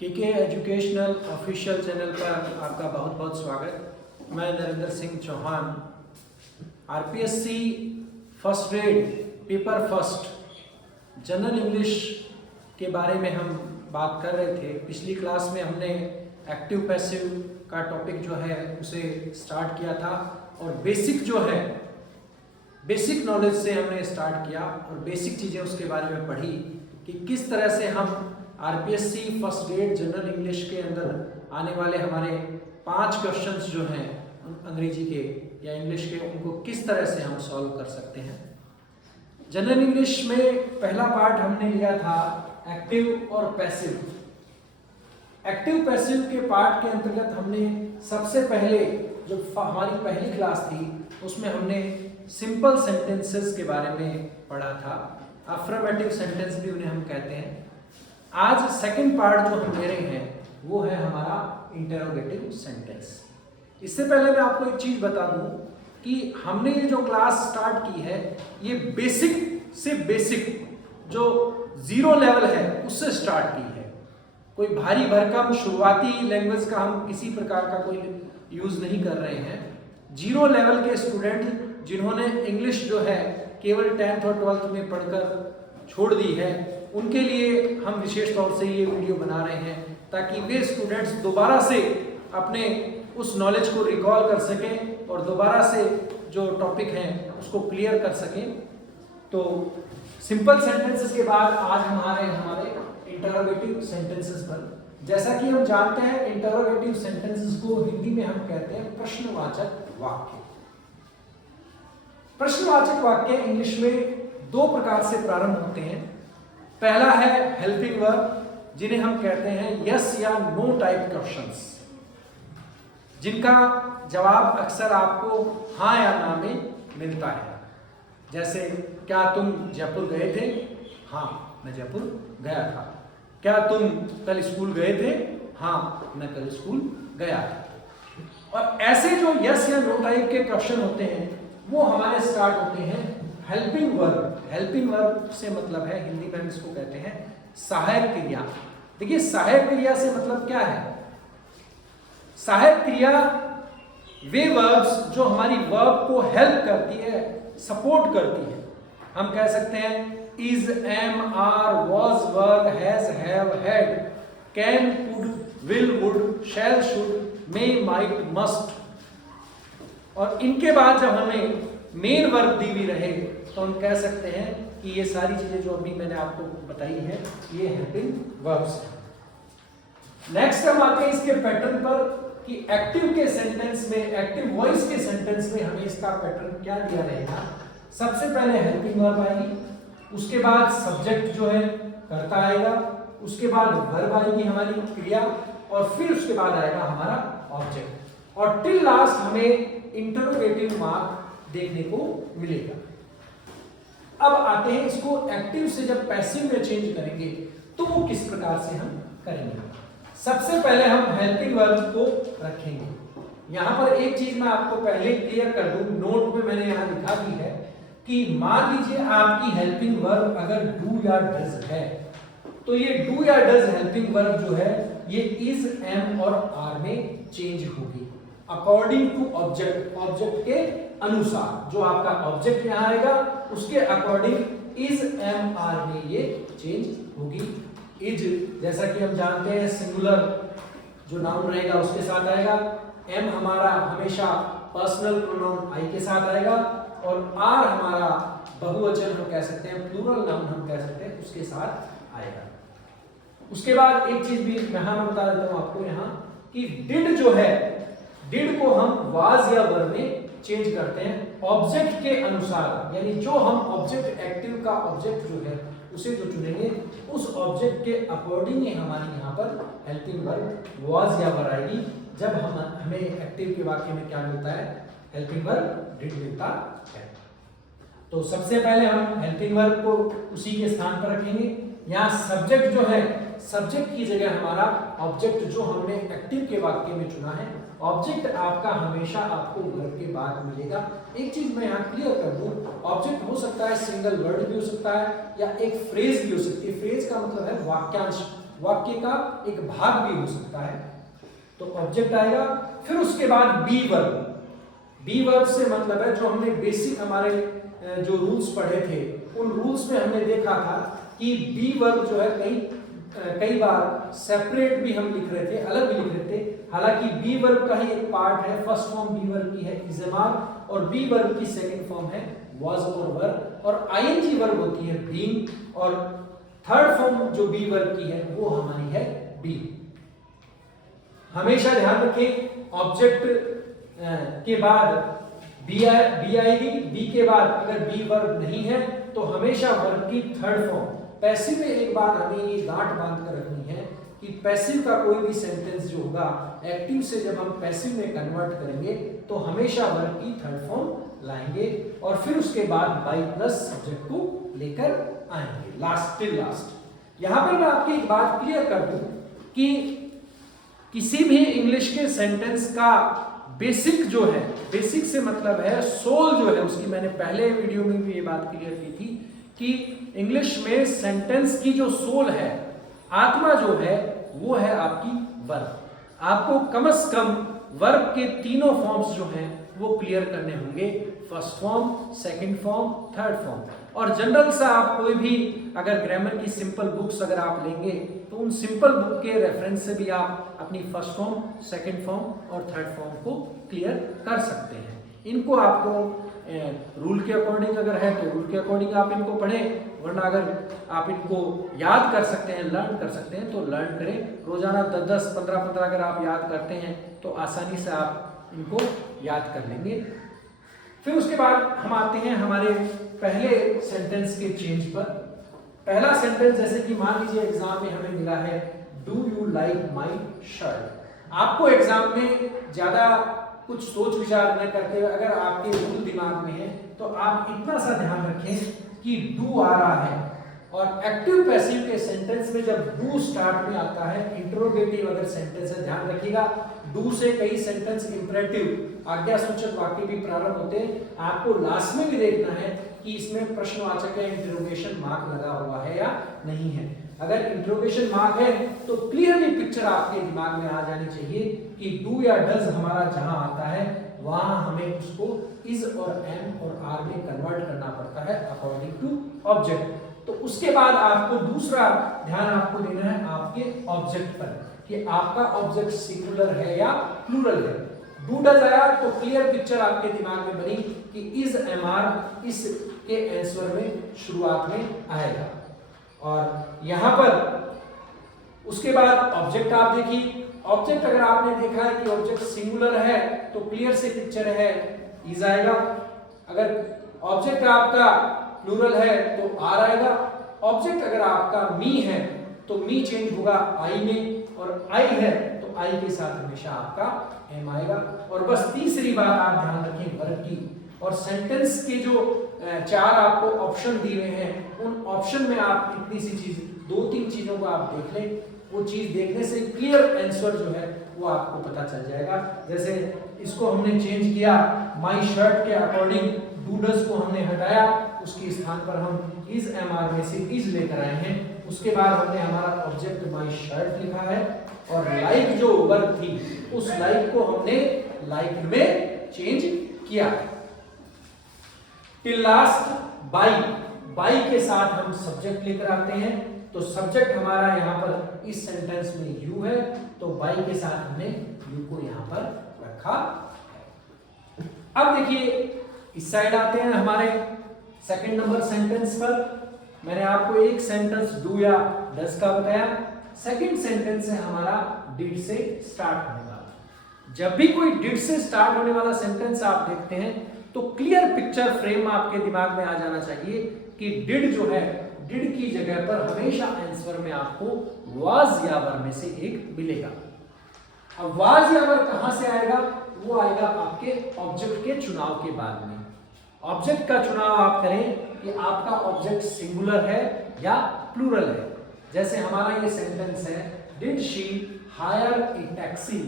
KK educational official channel पर आपका बहुत बहुत स्वागत। मैं Narendra Singh Chauhan. RPSC first grade paper first general English के बारे में हम बात कर रहे थे। पिछली क्लास में हमने एक्टिव पैसिव का टॉपिक जो है उसे स्टार्ट किया था और बेसिक जो है बेसिक नॉलेज से हमने स्टार्ट किया और बेसिक चीज़ें उसके बारे में पढ़ी कि किस तरह से हम RPSC first grade general English के अंदर आने वाले हमारे 5 क्वेश्चंस जो हैं अंग्रेजी के या इंग्लिश के, उनको किस तरह से हम सॉल्व कर सकते हैं। जनरल इंग्लिश में पहला पार्ट हमने लिया था एक्टिव और पैसिव। एक्टिव पैसिव के पार्ट के अंतर्गत हमने सबसे पहले जो हमारी पहली क्लास थी उसमें हमने सिंपल सेंटेंसेस के बारे में पढ़ा था। अफर्मेटिव सेंटेंस भी उन्हें हम कहते हैं। आज सेकंड पार्ट जो हम ले रहे हैं वो है हमारा इंटरोगेटिव सेंटेंस। इससे पहले मैं आपको एक चीज बता दूं कि हमने ये जो क्लास स्टार्ट की है ये बेसिक से बेसिक जो 0 लेवल है उससे स्टार्ट की है। कोई भारी भरकम शुरुआती लैंग्वेज का हम किसी प्रकार का कोई यूज नहीं कर रहे हैं। 0 लेवल के स्टूडेंट जिन्होंने इंग्लिश जो है केवल 10th और 12th में पढ़कर छोड़ दी है उनके लिए हम विशेष तौर से ये वीडियो बना रहे हैं ताकि वे स्टूडेंट्स दोबारा से अपने उस नॉलेज को रिकॉल कर सकें और दोबारा से जो टॉपिक हैं उसको क्लियर कर सकें। तो सिंपल सेंटेंसेस के बाद आज हमारे इंटरोगेटिव सेंटेंसेस पर, जैसा कि हम जानते हैं इंटरोगेटिव सेंटेंसेस को हिंदी में हम कहते हैं प्रश्नवाचक वाक्य। प्रश्नवाचक वाक्य इंग्लिश में 2 प्रकार से प्रारंभ होते हैं। पहला है हेल्पिंग वर्ब जिन्हें हम कहते हैं यस या नो टाइप क्वेश्चंस, जिनका जवाब अक्सर आपको हाँ या ना में मिलता है। जैसे क्या तुम जयपुर गए थे? हाँ मैं जयपुर गया था। क्या तुम कल स्कूल गए थे? हाँ मैं कल स्कूल गया था। और ऐसे जो यस या नो टाइप के क्वेश्चन होते हैं वो हमारे स्टार्ट होते हैं हेल्पिंग वर्ब। हेल्पिंग वर्ब से मतलब है हिंदी में हम इसको कहते हैं सहायक क्रिया। देखिए सहायक क्रिया से मतलब क्या है? सहायक क्रिया वे वर्ब्स जो हमारी वर्ब को हेल्प करती है, सपोर्ट करती है। हम कह सकते हैं is, am, are, was, were, has, have, had, can, could, will, would, shall, should, may, might, must. और इनके बाद जब हमें मेन वर्ब दी हुई रहे तो हम कह सकते हैं कि ये सारी चीजें जो अभी मैंने आपको बताई है ये हेल्पिंग वर्ब्स हैं। नेक्स्ट हम आते हैं इसके पैटर्न पर कि एक्टिव के सेंटेंस में, एक्टिव वॉइस के सेंटेंस में हमें इसका पैटर्न क्या दिया रहेगा। सबसे पहले हेल्पिंग वर्ब आएगी, उसके बाद सब्जेक्ट जो है कर्ता आएगा, उसके बाद वर्ब आएगी हमारी क्रिया, और फिर उसके बाद आएगा हमारा ऑब्जेक्ट, और टिल लास्ट हमें इंटरोगेटिव मार्क देखने को मिलेगा। अब आते हैं इसको एक्टिव से जब पैसिव में चेंज करेंगे तो वो किस प्रकार से हम करेंगे। सबसे पहले हम हेल्पिंग वर्ब को रखेंगे। यहां पर एक चीज मैं आपको पहले क्लियर कर दूं, नोट में मैंने यहां लिखा भी है कि मान लीजिए आपकी हेल्पिंग वर्ब अगर डू या डज है तो ये डू या डज हेल्पिंग वर्ब जो है ये इज, एम और आर में चेंज होगी अकॉर्डिंग टू ऑब्जेक्ट। ऑब्जेक्ट के अनुसार जो आपका ऑब्जेक्ट यहां आएगा उसके अकॉर्डिंग इज, एम, आर में ये चेंज होगी। इज जैसा कि हम जानते हैं सिंगुलर जो नाउन रहेगा उसके साथ आएगा, एम हमारा हमेशा पर्सनल प्रोनाउन आई के साथ आएगा, और आर हमारा बहुवचन हम कह सकते हैं, प्लूरल नाउन हम कह सकते हैं, उसके साथ आएगा। उसके बाद एक चीज भी मैं बता देता हूं आपको यहाँ कि डिड जो है, डिड को हम वाज या वर में चेंज करते हैं ऑब्जेक्ट के अनुसार। यानी जो हम ऑब्जेक्ट, एक्टिव का ऑब्जेक्ट जो है उसे जो चुनेंगे उस ऑब्जेक्ट के अकॉर्डिंग ही हमारी यहाँ पर हेल्पिंग वर्ब वाज या वर आएगी। जब हमें एक्टिव के वाक्य में क्या मिलता है? हेल्पिंग वर्ब डिड मिलता है। तो सबसे पहले हम हेल्पिंग वर्ब को उसी के स्थान पर रखेंगे। यहाँ सब्जेक्ट जो है, सब्जेक्ट की जगह हमारा ऑब्जेक्ट जो हमने एक्टिव के वाक्य में चुना है, ऑब्जेक्ट आपका हमेशा आपको वर्ब के बाद मिलेगा। एक चीज मैं यहाँ क्लियर कर दूं, ऑब्जेक्ट हो सकता है सिंगल वर्ड भी हो सकता है या एक फ्रेज भी हो सकती है। फ्रेज का मतलब है वाक्यांश, वाक्य का एक भाग भी हो सकता है। तो ऑब्जेक्ट आएगा, फिर उसके बाद बी वर्ब। बी वर्ब से मतलब है जो हमने बेसिक हमारे जो रूल्स पढ़े थे उन रूल्स में हमने देखा था कि बी वर्ब जो है कई बार सेपरेट भी हम लिख रहे थे, अलग भी लिख रहे थे। हालांकि बी वर्ब का ही एक पार्ट है, फर्स्ट फॉर्म बी वर्ब की है इज एम आर, और बी वर्ब की सेकंड फॉर्म है वाज और वर, और आईएनजी वर्ब होती है बीइंग, और थर्ड फॉर्म जो बी वर्ब की है वो हमारी है बी। हमेशा ध्यान रखें ऑब्जेक्ट के बाद बी आएगी, बी के बाद अगर बी वर्ब नहीं है तो हमेशा वर्ब की थर्ड फॉर्म। पैसिव में एक बात हमें ये गांठ बांध कर रखनी है कि पैसिव का कोई भी सेंटेंस जो होगा एक्टिव से जब हम पैसिव में कन्वर्ट करेंगे तो हमेशा वर्ब की थर्ड फॉर्म लाएंगे, और फिर उसके बाद बाई प्लस सब्जेक्ट को लेकर आएंगे लास्ट टिल लास्ट। यहां पर मैं आपकी एक बात क्लियर कर दूं कि किसी भी इंग्लिश के सेंटेंस का बेसिक जो है, बेसिक से मतलब है सोल जो है उसकी, मैंने पहले वीडियो में भी ये बात क्लियर की थी कि इंग्लिश में सेंटेंस की जो सोल है, आत्मा जो है वो है आपकी वर्ब। आपको कम से कम वर्ब के तीनों फॉर्म्स जो हैं वो क्लियर करने होंगे, first form, second form, third form. और जनरल सा आप कोई भी अगर ग्रामर की सिंपल बुक्स अगर आप लेंगे तो उन सिंपल बुक के रेफरेंस से भी आप अपनी फर्स्ट फॉर्म, सेकंड फॉर्म और थर्ड फॉर्म को क्लियर कर सकते हैं। इनको आपको रूल के अकॉर्डिंग अगर है तो रूल के अकॉर्डिंग आप इनको पढ़ें, वरना अगर आप इनको याद कर सकते हैं, लर्न कर सकते हैं तो लर्न करें। रोजाना 10-10, 15-15 अगर आप याद करते हैं तो आसानी से आप इनको याद कर लेंगे। फिर उसके बाद हम आते हैं हमारे पहले सेंटेंस के चेंज पर। पहला सेंटेंस जैसे कि मान लीजिए एग्जाम में हमें मिला है do you like my shirt. आपको एग्जाम में ज्यादा कुछ सोच विचार न करते हुए अगर आपके रूल दिमाग में है तो आप इतना सा ध्यान रखें कि डू आ रहा है, और एक्टिव पैसिव के सेंटेंस में जब डू स्टार्ट में आता है, इंटरोगेटिव अगर सेंटेंस है, ध्यान रखिएगा डू से कई सेंटेंस इंपरेटिव आज्ञासूचक वाक्य भी प्रारंभ होते हैं। आपको लास्ट में भी देखना है कि इसमें प्रश्नवाचक या इंटरोगेशन मार्क लगा हुआ है या नहीं है। अगर इंटरोगेशन मार्क है तो क्लियरली पिक्चर आपके दिमाग में आ जानी चाहिए कि डू या डज हमारा जहां आता है वहां हमें उसको इज और एम और आर में कन्वर्ट करना पड़ता है अकॉर्डिंग टू ऑब्जेक्ट। तो उसके बाद आपको दूसरा ध्यान आपको देना है आपके ऑब्जेक्ट पर कि आपका ऑब्जेक्ट सिंगुलर है या प्लूरल है। डू डज आया तो क्लियर पिक्चर आपके दिमाग में बनी कि इज एम आर इसके आंसर में शुरुआत में आएगा। और यहां पर उसके बाद ऑब्जेक्ट आप देखिए, ऑब्जेक्ट अगर आपने देखा है कि ऑब्जेक्ट सिंगुलर है तो क्लियर से पिक्चर है इज आएगा। अगर ऑब्जेक्ट आपका प्लूरल है तो आर आएगा। ऑब्जेक्ट अगर आपका मी है तो मी चेंज होगा आई में, और आई है तो आई के साथ हमेशा आपका एम आएगा। और बस तीसरी बात आप ध्यान रखें वर्ब की, और सेंटेंस के जो 4 आपको ऑप्शन दिए हैं उन ऑप्शन में आप इतनी सी चीज 2-3 चीजों को आप देख लें। वो चीज देखने से क्लियर आंसर जो है वो आपको पता चल जाएगा। जैसे इसको हमने चेंज किया, माई शर्ट के अकॉर्डिंग डूडस को हमने हटाया, उसके स्थान पर हम इज एम आर में से इज लेकर आए हैं। उसके बाद हमने हमारा ऑब्जेक्ट माई शर्ट लिखा है, और लाइक जो वर्ब थी उस लाइक को हमने लाइक में चेंज किया। टिल लास्ट बाई, बाई के साथ हम सब्जेक्ट लेकर आते हैं। तो सब्जेक्ट हमारा यहाँ पर इस सेंटेंस में यू है, तो बाई के साथ हमने यू को यहाँ पर रखा है। अब देखिए इस साइड आते हैं हमारे सेकंड नंबर सेंटेंस पर। मैंने आपको एक सेंटेंस डू या डज का बताया, सेकंड सेंटेंस है हमारा डिड से स्टार्ट होने वाला। जब भी कोई डिड से स्टार्ट होने वाला सेंटेंस आप देखते हैं तो क्लियर पिक्चर फ्रेम आपके दिमाग में आ जाना चाहिए कि डिड जो है, डिड की जगह पर हमेशा आंसर में आपको वाज या वर में से एक मिलेगा। अब वाज या वर कहां से आएगा? वो आएगा आपके ऑब्जेक्ट के चुनाव के बाद में। ऑब्जेक्ट का चुनाव आप करें कि आपका ऑब्जेक्ट सिंगुलर है या प्लूरल है। जैसे हमारा ये सेंटेंस है did she higher A taxi,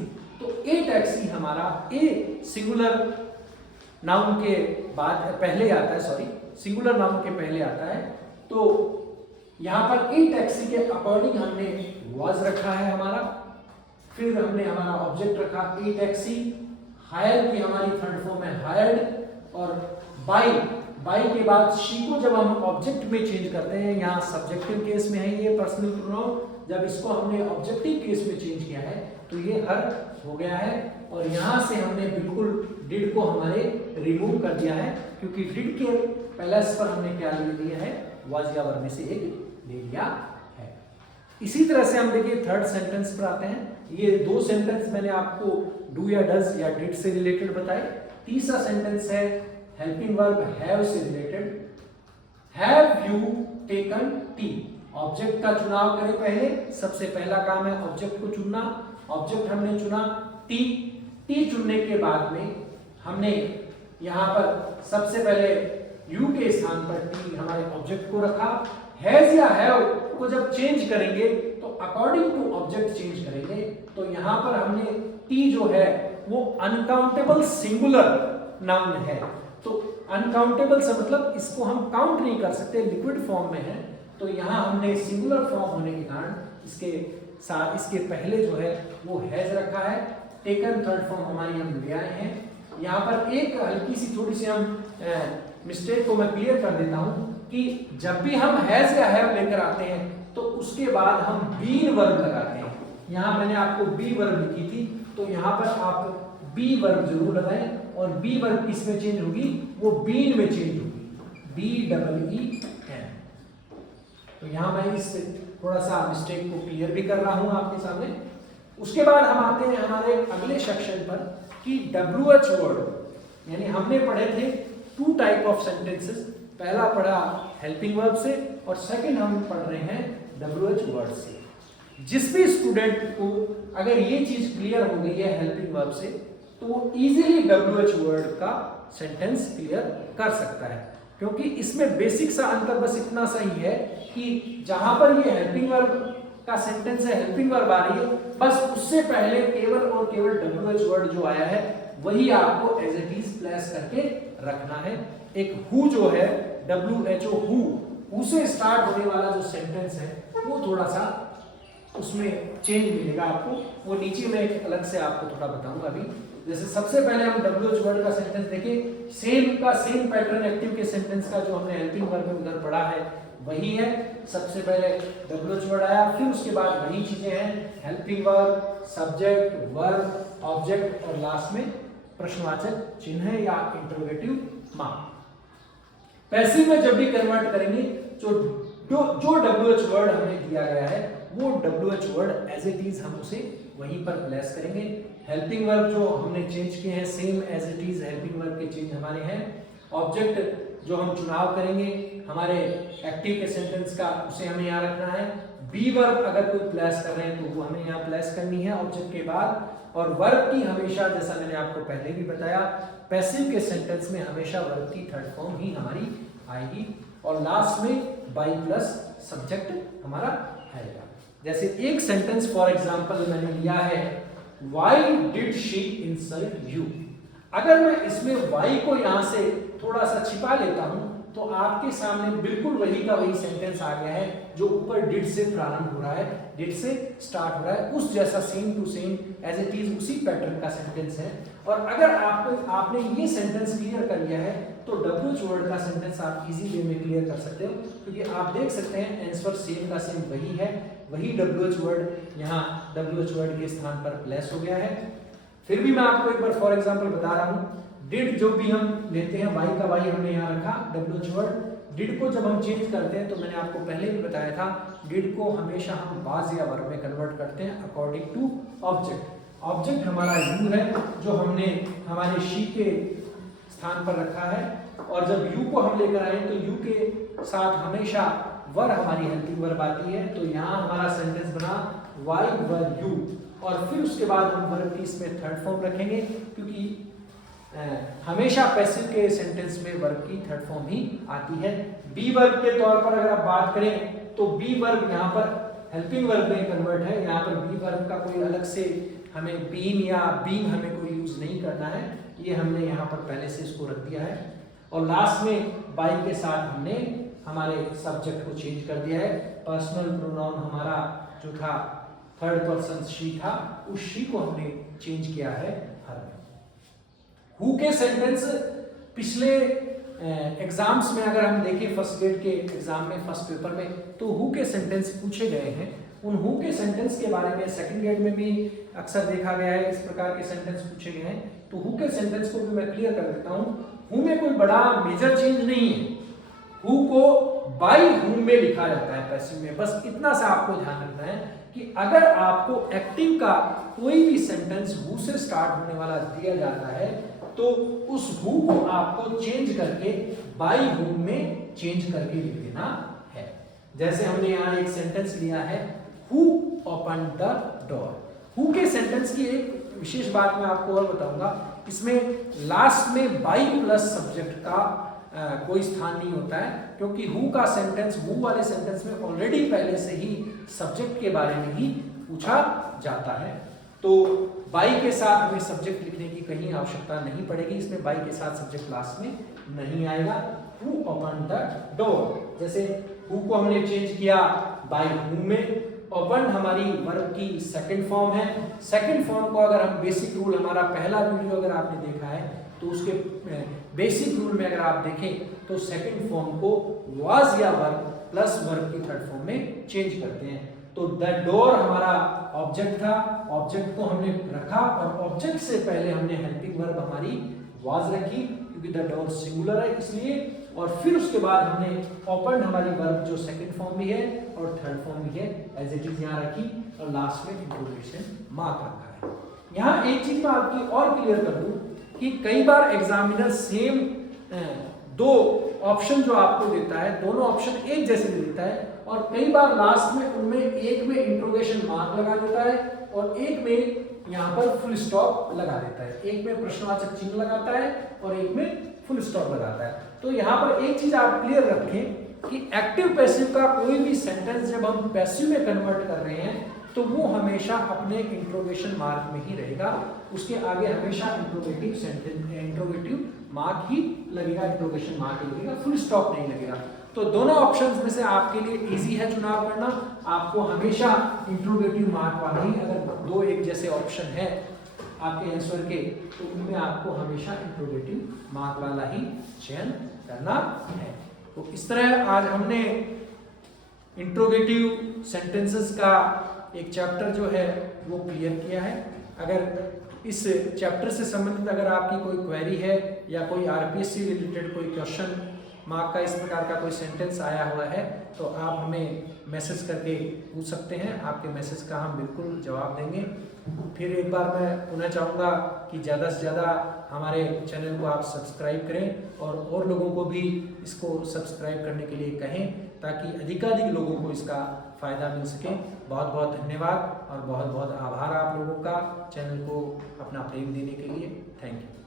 तो ए टैक्सी हमारा ए सिंगुलर नाउन के बाद पहले आता है, सॉरी सिंगुलर नाउन के पहले आता है। तो यहाँ पर ए टैक्सी के अकॉर्डिंग हमने वाज रखा है हमारा, फिर हमने हमारा ऑब्जेक्ट रखा ए टैक्सी, हायर की हमारी थर्ड फॉर्म है हायर्ड, और बाई के बाद शी को जब हम ऑब्जेक्ट में चेंज करते हैं, यहाँ सब्जेक्टिव केस में है ये पर्सनल प्रोनाउन, जब इसको हमने ऑब्जेक्टिव केस में चेंज किया है तो ये हर हो गया है, और यहाँ से हमने बिल्कुल डिड को हमारे रिमूव कर दिया है, क्योंकि डिड के प्लस पर हमने क्या ले लिया है, वाज या वर्ब में से एक ले लिया है। इसी तरह से हम देखिए थर्ड सेंटेंस पर आते हैं। ये दो सेंटेंस मैंने आपको डू या डज या डिड से रिलेटेड बताए। तीसरा सेंटेंस है हेल्पिंग वर्ब हैव से related. Have you taken T, object का चुनाव करें पहले, सबसे पहला काम है ऑब्जेक्ट को चुनना। ऑब्जेक्ट हमने चुना टी, टी चुनने के बाद में हमने यहाँ पर सबसे पहले यू के स्थान पर टी हमारे ऑब्जेक्ट को रखा। हैज या हैव को जब चेंज करेंगे तो अकॉर्डिंग टू ऑब्जेक्ट चेंज करेंगे, तो यहाँ पर हमने टी जो है वो अनकाउंटेबल सिंगुलर नाउन है, तो अनकाउंटेबल से मतलब इसको हम काउंट नहीं कर सकते, लिक्विड फॉर्म में है, तो यहाँ हमने सिंगुलर फॉर्म होने के कारण इसके साथ इसके पहले जो है वो हैज रखा है। टेकन थर्ड फॉर्म हमारी हम ले आए हैं। यहाँ पर एक हल्की सी थोड़ी सी हम मिस्टेक को मैं क्लियर कर देता हूँ कि जब भी हम हैज या हैव लेकर आते हैं तो उसके बाद हम बीन वर्ब लगाते हैं। यहाँ मैंने आपको बी वर्ब लिखी थी, तो यहाँ पर आप बी वर्ब जरूर लगाएं, और बी वर्ब किस में चेंज होगी, वो बीन में चेंज होगी, BEEN। तो यहाँ मैं इस थोड़ा सा मिस्टेक को क्लियर भी कर रहा हूँ आपके सामने। उसके बाद हम आते हैं हमारे अगले सेक्शन पर कि WH वर्ड, यानी हमने पढ़े थे टू टाइप ऑफ सेंटेंसेस, पहला पढ़ा हेल्पिंग वर्ब से और सेकंड हम पढ़ रहे हैं WH वर्ड से। जिस भी स्टूडेंट को अगर ये चीज क्लियर हो गई है हेल्पिंग वर्ब से, तो वो इजीली WH वर्ड का सेंटेंस क्लियर कर सकता है, क्योंकि इसमें बेसिक सा अंतर बस इतना सा ही है कि जहां पर ये हेल्पिंग वर्ब का सेंटेंस है, हेल्पिंग वर्ब आ रही है, बस उससे पहले केवल और केवल WH वर्ड जो आया है वही आपको एज इट इज प्लेस करके रखना है। एक हु जो है WHO हु से स्टार्ट होने वाला जो सेंटेंस है वो थोड़ा सा उसमें चेंज मिलेगा आपको, वो नीचे में एक अलग से आपको थोड़ा बताऊंगा अभी। जैसे सबसे पहले हम WH वर्ड का सेंटेंस देखें, सेम पैटर्न एक्टिव के सेंटेंस का जो हमने हेल्पिंग वर्ब में उधर पढ़ा है वही है। सबसे पहले WH वर्ड आया, फिर उसके बाद वही चीजें हैं, helping verb, subject, verb, object और लास्ट में प्रश्नवाचक चिन्ह या इंटरोगेटिव मार्क। पैसिव में जब भी कन्वर्ट करेंगे जो WH वर्ड हमें दिया गया है वो WH word as it is हम उसे वहीं पर प्लेस करेंगे। हेल्पिंग वर्ब जो हमने चेंज किए हैं same as it is helping verb के चेंज हमारे हैं। ऑब्जेक्ट जो हम चुनाव करेंगे हमारे एक्टिव के सेंटेंस का उसे हमें यहाँ रखना है। बी वर्ब अगर कोई प्लेस कर रहे हैं तो वो हमें यहाँ प्लेस करनी है ऑब्जेक्ट के बाद। और वर्ब की हमेशा, जैसा मैंने आपको पहले भी बताया, पैसिव के सेंटेंस में हमेशा वर्ब की थर्ड फॉर्म ही हमारी आएगी और लास्ट में बाई प्लस सब्जेक्ट हमारा आएगा। जैसे एक सेंटेंस फॉर एग्जांपल मैंने लिया है, why did she insult you. अगर मैं इसमें वाई को यहां से थोड़ा सा छिपा लेता हूं तो आपके सामने बिल्कुल वही का वही सेंटेंस आ गया है जो ऊपर डिड से प्रारंभ हो रहा है, डिड से स्टार्ट हो रहा है, उस जैसा same to same as it is उसी पैटर्न का सेंटेंस है। और अगर आपने ये सेंटेंस क्लियर कर लिया है तो WH वर्ड का सेंटेंस आप इजी वे में क्लियर कर सकते हो, क्योंकि आप देख सकते हैं आंसर सेम का सेम वही है, वही WH वर्ड यहाँ WH वर्ड के स्थान पर प्लेस हो गया है। फिर भी मैं आपको एक बार फॉर एग्जांपल बता रहा हूँ, डिड जो भी हम लेते हैं वाई का वाई हमने यहाँ रखा WH वर्ड। डिड को जब हम चेंज करते हैं तो मैंने आपको पहले भी बताया था, डिड को हमेशा हम वाज या वर्ब में कन्वर्ट करते हैं अकॉर्डिंग टू ऑब्जेक्ट। ऑब्जेक्ट हमारा यू है जो हमने हमारे शी के स्थान पर रखा है, और जब यू को हम लेकर आए तो यू के साथ हमेशा वर हमारी हेल्पिंग वर्ब आती है। तो यहाँ हमारा सेंटेंस बना वाई वर यू, और फिर उसके बाद हम वर्ब की इसमें थर्ड फॉर्म रखेंगे, क्योंकि हमेशा पैसिव के सेंटेंस में वर्ब की थर्ड फॉर्म ही आती है। बी वर्ब के तौर पर अगर आप बात करें तो बी वर्ब यहाँ पर हेल्पिंग वर्ब में कन्वर्ट है। यहाँ पर बी वर्ब का कोई अलग से हमें बीन या बींग हमें कोई यूज नहीं करना है, ये हमने यहाँ पर पहले से इसको रख दिया है। और लास्ट में बाई के साथ हमने हमारे सब्जेक्ट को चेंज कर दिया है। पर्सनल प्रोनाउन हमारा जो था थर्ड पर्सन शी था, उस शी को हमने चेंज किया है हर में। हु के सेंटेंस पिछले एग्जाम्स में अगर हम देखें, फर्स्ट ग्रेड के एग्जाम में, फर्स्ट पेपर में, तो हु के सेंटेंस पूछे गए हैं। उन हु के सेंटेंस के बारे में सेकंड ग्रेड में भी अक्सर देखा गया है, इस प्रकार के सेंटेंस पूछे गए हैं। तो हु के सेंटेंस को भी मैं क्लियर कर देता हूं। हु में कोई बड़ा मेजर चेंज नहीं है। हु को बाय हुम में लिखा जाता है पैसिव में, बस इतना सा आपको ध्यान रखना है कि अगर आपको एक्टिव का कोई भी सेंटेंस हु से स्टार्ट होने वाला दिया जाता है तो उस हु को आपको चेंज करके बाय हुम में चेंज करके लिख देना है। जैसे हमने यहाँ एक सेंटेंस लिया है, who open the door. Who के सेंटेंस की एक विशेष बात मैं आपको और बताऊंगा, इसमें लास्ट में बाय प्लस सब्जेक्ट का कोई स्थान नहीं होता है, क्योंकि हु का सेंटेंस, हु वाले सेंटेंस में ऑलरेडी पहले से ही सब्जेक्ट के बारे में ही पूछा जाता है। तो बाई के साथ हमें सब्जेक्ट लिखने की कहीं आवश्यकता नहीं पड़ेगी, इसमें बाई के साथ सब्जेक्ट लास्ट में नहीं आएगा। हु ओपन द डोर, जैसे हु को हमने चेंज किया बाय हुम में। ओपन हमारी वर्ब की सेकंड फॉर्म है। सेकंड फॉर्म को अगर हम बेसिक रूल, हमारा पहला वीडियो अगर आपने देखा है तो उसके बेसिक रूल में अगर आप देखें तो सेकंड फॉर्म को वाज या वर्ब प्लस वर्ब की थर्ड फॉर्म में चेंज करते हैं। तो द डोर हमारा ऑब्जेक्ट था, ऑब्जेक्ट को हमने रखा और ऑब्जेक्ट से पहले हमने हेल्पिंग वर्ब हमारी वाज रखी, क्योंकि द डोर सिंगुलर है इसलिए। और फिर उसके बाद हमने ओपन हमारी वर्ब जो सेकंड फॉर्म भी है और थर्ड फॉर्म भी है एज इट इज यहाँ रखी, और लास्ट में इंट्रोगेशन मार्क रखा है। यहाँ एक चीज मैं आपकी और क्लियर कर दूं कि कई बार एग्जामिनर सेम दो ऑप्शन जो आपको देता है, दोनों ऑप्शन एक जैसे दे देता है, और कई बार लास्ट में उनमें एक में इंट्रोगेशन मार्क लगा देता है और एक में यहाँ पर फुल स्टॉप लगा देता है। एक में प्रश्नवाचक चिन्ह लगाता है और एक में फुल स्टॉप लगाता है। तो यहाँ पर एक चीज आप क्लियर रखें कि एक्टिव पैसिव का कोई भी सेंटेंस जब हम पैसिव में कन्वर्ट कर रहे हैं तो वो हमेशा अपने इंट्रोगेशन मार्क में ही रहेगा, उसके आगे हमेशा इंट्रोगेटिव मार्क ही लगेगा, इंट्रोगेशन मार्क ही लगेगा, फुल स्टॉप नहीं लगेगा। तो दोनों ऑप्शंस में से आपके लिए इजी है चुनाव करना। आपको हमेशा इंट्रोगेटिव मार्क वाला ही, अगर दो एक जैसे ऑप्शन है आपके आंसर के, तो उनमें आपको हमेशा इंट्रोगेटिव मार्क वाला ही चयन करना है। तो इस तरह आज हमने इंट्रोगेटिव सेंटेंसेस का एक चैप्टर जो है वो क्लियर किया है। अगर इस चैप्टर से संबंधित अगर आपकी कोई क्वेरी है या कोई आरपीएस से रिलेटेड कोई क्वेश्चन मार्क का इस प्रकार का कोई सेंटेंस आया हुआ है तो आप हमें मैसेज करके पूछ सकते हैं। आपके मैसेज का हम बिल्कुल जवाब देंगे। फिर एक बार मैं पुनः चाहूँगा कि ज़्यादा से ज़्यादा हमारे चैनल को आप सब्सक्राइब करें और लोगों को भी इसको सब्सक्राइब करने के लिए कहें, ताकि अधिकाधिक लोगों को इसका फ़ायदा मिल सके। बहुत बहुत धन्यवाद और बहुत बहुत आभार आप लोगों का चैनल को अपना प्रेम देने के लिए। Thank you.